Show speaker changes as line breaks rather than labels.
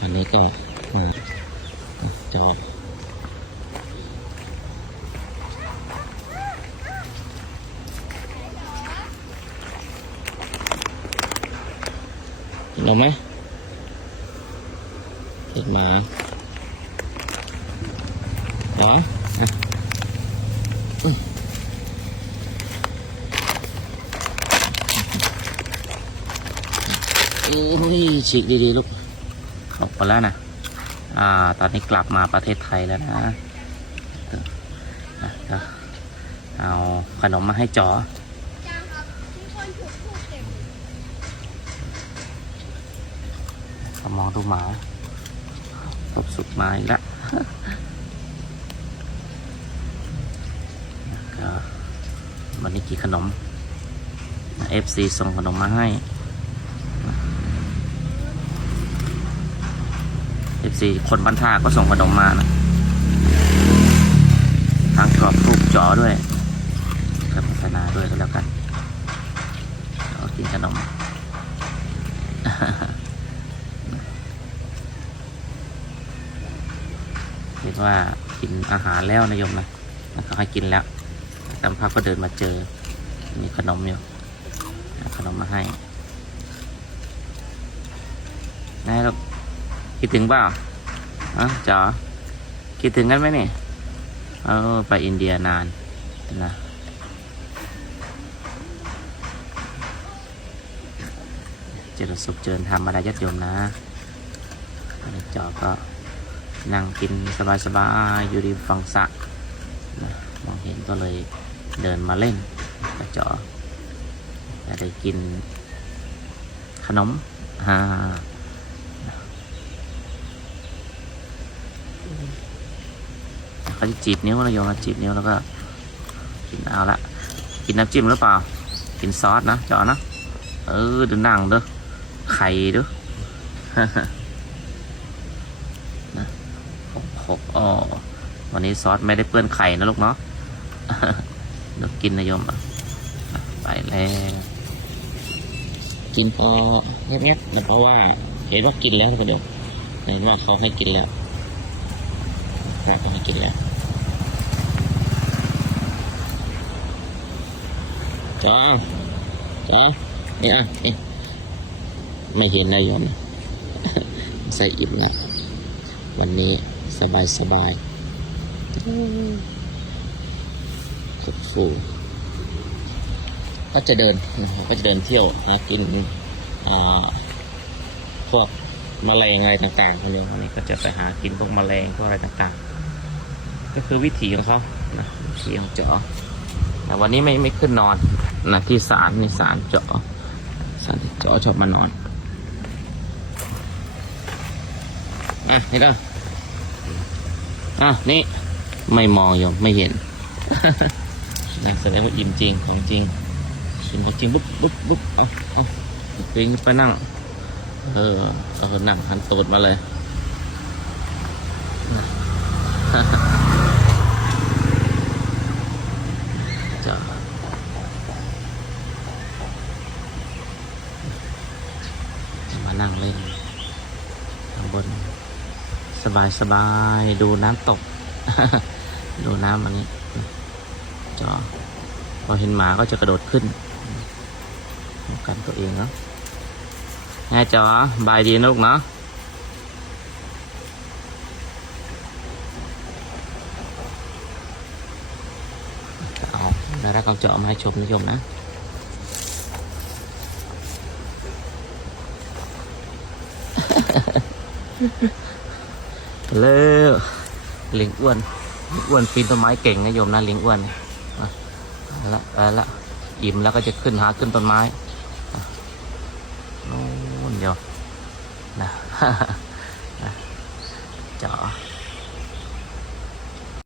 อันนี้ก็อ่าจอเห็นไหมเห็นหมาเหรออะอืมโอ้ยฉีกดีๆลูก ออกไปแล้วนะอ่าตอนนี้กลับมาประเทศไทยแล้วนะเอาขนมมาให้จอ
จ้าครับมีคนถูกพูดเต็ม
ก็มองดูหมาตบสุดมาอีกแล้ววันนี้กินขนม FC ส่งขนมมาให้ FC คนบันท่าก็ส่งขนมมานะทางกรอบรูปจอด้วยก็พัฒนาด้วยก็แล้วกันเรากินขนมเห็นว่ากินอาหารแล้วนะโยมนะแล้วก็ให้กินแล้วตามภาพก็เดินมาเจอ มีขนมอยู่ขนมมาให้นายลูก คิดถึงเปล่าอะจ๋อคิดถึงกันไหมเนี่ยเออไปอินเดียนานนะเจริญสุขเจริญธรรมาได้ยัดโยมนะจอก็นั่งกินสบายๆอยู่ริมฝั่งสระนะมองเห็นก็เลยเดินมาเล่นกระจอจะได้กินขนมฮ่า เขาจะจีบนิ้วนะโยมนจีบนิ้วแล้วก็กินเอาละกินน้ำจิ้มหรือเปล่า กินซอสนะจอนะเออดูหนังเด้อไข่เด้อหกหกอ๋อวันนี้ซอสไม่ได้เปื้อนไข่นะลูกเนาะเดี๋ยวกินนะโยมอะไปแล้วกินพอเงียบๆนะเพราะว่าเห็นว่ากินแล้วก็เดี๋ยวเห็นว่าเขาให้กินแล้วเขาให้กินแล้ว จองจองนี่อะไม่เห็นนะโยมใส่อิ่มแล้ววันนี้สบายสบายขุดฟูก็จะเดินก็จะเดินเที่ยวหากินอ่าพวกแมลงอะไรต่างๆเขาเรียกวันนี้ก็จะไปหากินพวกแมลงพวกอะไรต่างๆ ก็คือวิถีของเขานะวิถีของเจาะแต่วันนี้ไม่ไม่ขึ้นนอน นะที่ศาลนี่ศาลเจาะศาลที่เจาะชอบมานอนอะเห็นแล้วอะนี่ไม่มองโยมไม่เห็นนั่นแสดงว่าอิ่มจริงของจริงกินของจริงปุ๊บปุ๊บปุ๊บเอาเอาปิงไปนั่ง เออเออนั่งหันตูดมาเลยจะ มานั่งเล่นข้างบน สบายสบายดูน้ำตก ดูน้ำอันนี้จอพอเห็นหมาก็จะกระโดดขึ้นกันตัวเองเนาะไงจอบายดีนะลูกเนาะเอาแล้วเราก็เจาะมาให้ชมนิยมนะ เลิกลิงอ้วนลิงอ้วนปีนต้นไม้เก่งนะโยมนะลิงอ้วนอะละไปละอิ่มแล้วก็จะขึ้นหาขึ้นต้นไม้นู่นเดียวนะ